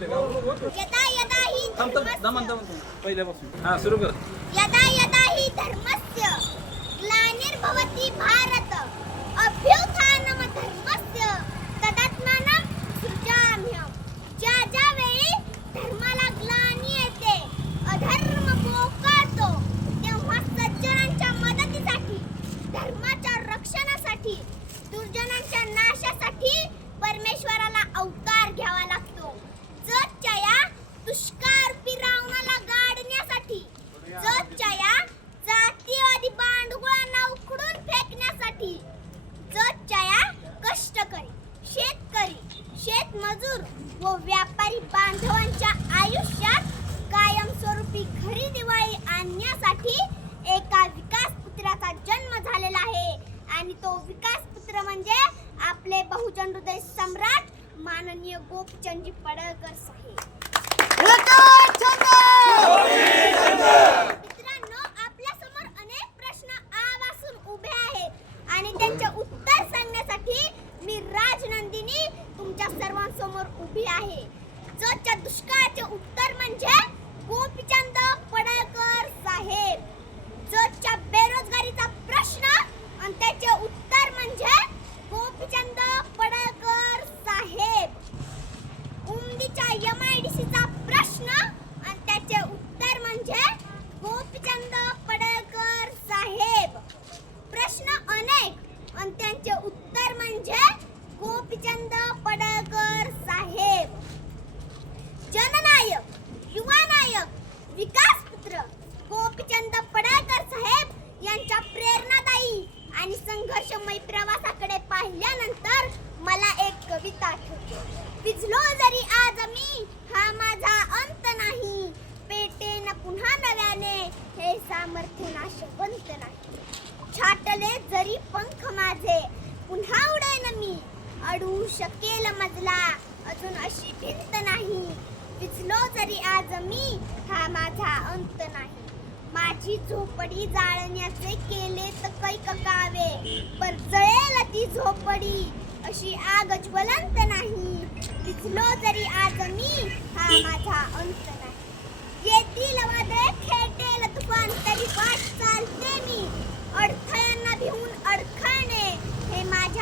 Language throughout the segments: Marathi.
हि थांब थांब दमन दमन. पहिल्यापासून. हा सुरू कर. यदा यदा हि धर्मस्य ग्लानिर्भवति भारत मजूर व व्यापारी बांधवांच्या आयुष्यात कायमस्वरूपी घरी दिवाळी आणण्यासाठी एका विकास पुत्राचा जन्म झालेला आहे. आणि तो विकास पुत्र म्हणजे आपले बहुजन हृदय सम्राट माननीय गोपचंदजी पडळकर साहेब मित्रांनो आपल्यासमोर अनेक प्रश्न आवासून उभे आहेत आणि त्यांचे उत्तर सांगण्यासाठी मी राजनंदिनी तुमच्या सर्वांसमोर उभी आहे. च्या दुष्काळाचे उत्तर म्हणजे गोपीचंद पडळकर साहेब जच्या बेरोजगारीचा प्रश्न आणि त्याचे उत्तर म्हणजे गोपीचंद पडळकर साहेब उमदीच्या एम आय डी सीचा प्रश्न आणि त्याचे उत्तर म्हणजे गोपीचंद पडळकर साहेब प्रश्न अनेक आणि त्यांचे उत्तर म्हणजे गोपीचंद पडळकर साहेब जननायक युवा नायक विकास पुत्र गोपीचंद पडळकर साहेब यांच्या प्रेरणादायी आणि संघर्षमय प्रवासाकडे पाहिल्यानंतर मला एक कविता आठवते विझलो जरी आज मी हा माझा अंत नाही. पेटेन पुन्हा नव्याने हे सामर्थ्य नाशवंत नाही. छाटले जरी पंख माझे पुन्हा उडेन मी. अडवू शकेल मजला अजून अशी भिंत नाही. विझलो जरी आज मी हा माझा अंत नाही. माझी झोपडी जाळण्याचे केले तर कैक कावे पर जळेल ती झोपडी. अशी आग ज्वलंत नाही. विझलो जरी आज मी हा माझा अंत नाही. येतील वादळे खेटेल तुफान तरी वाट चालते मी. अडथळ्यांना भिवून अडखळणे हे माझ्या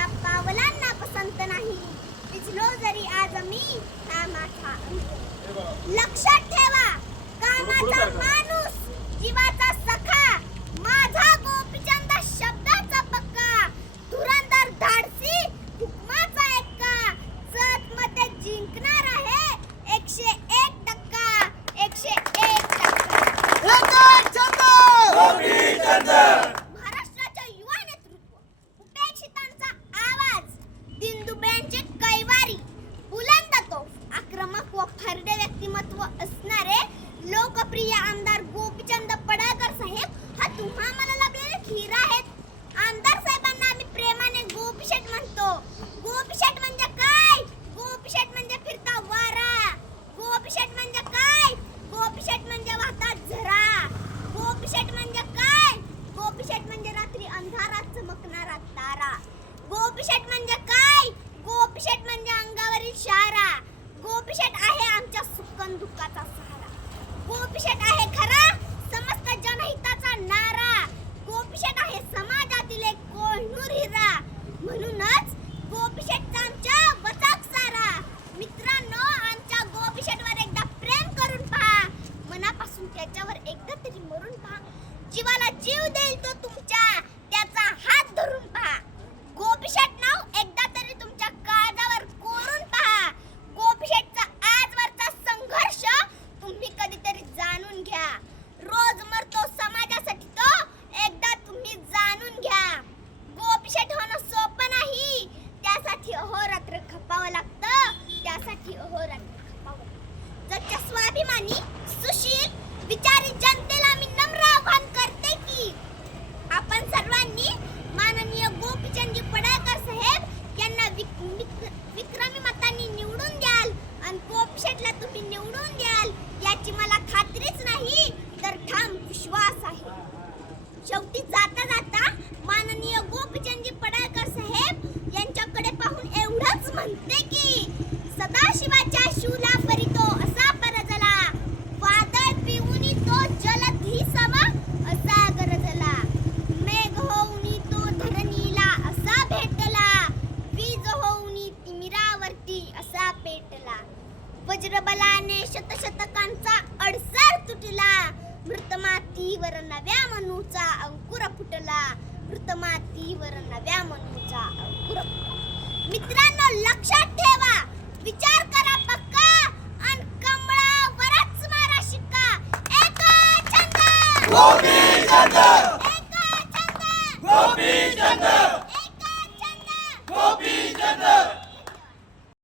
देईल तो तुमच्या. त्याचा हात धरून पहा. शतशतकांचा अडसर तुटला. मृत मातीवर नव्या मनूचा अंकुर फुटला. मृत मातीवर नव्या मनूचा अंकुर मित्रांनो लक्षात ठेवा. विचार करा पक्का. अन कमळा वरच मारा शिक्का. एक चंद गोपी चंद एक चंद गोपी चंद एक चंद गोपी चंद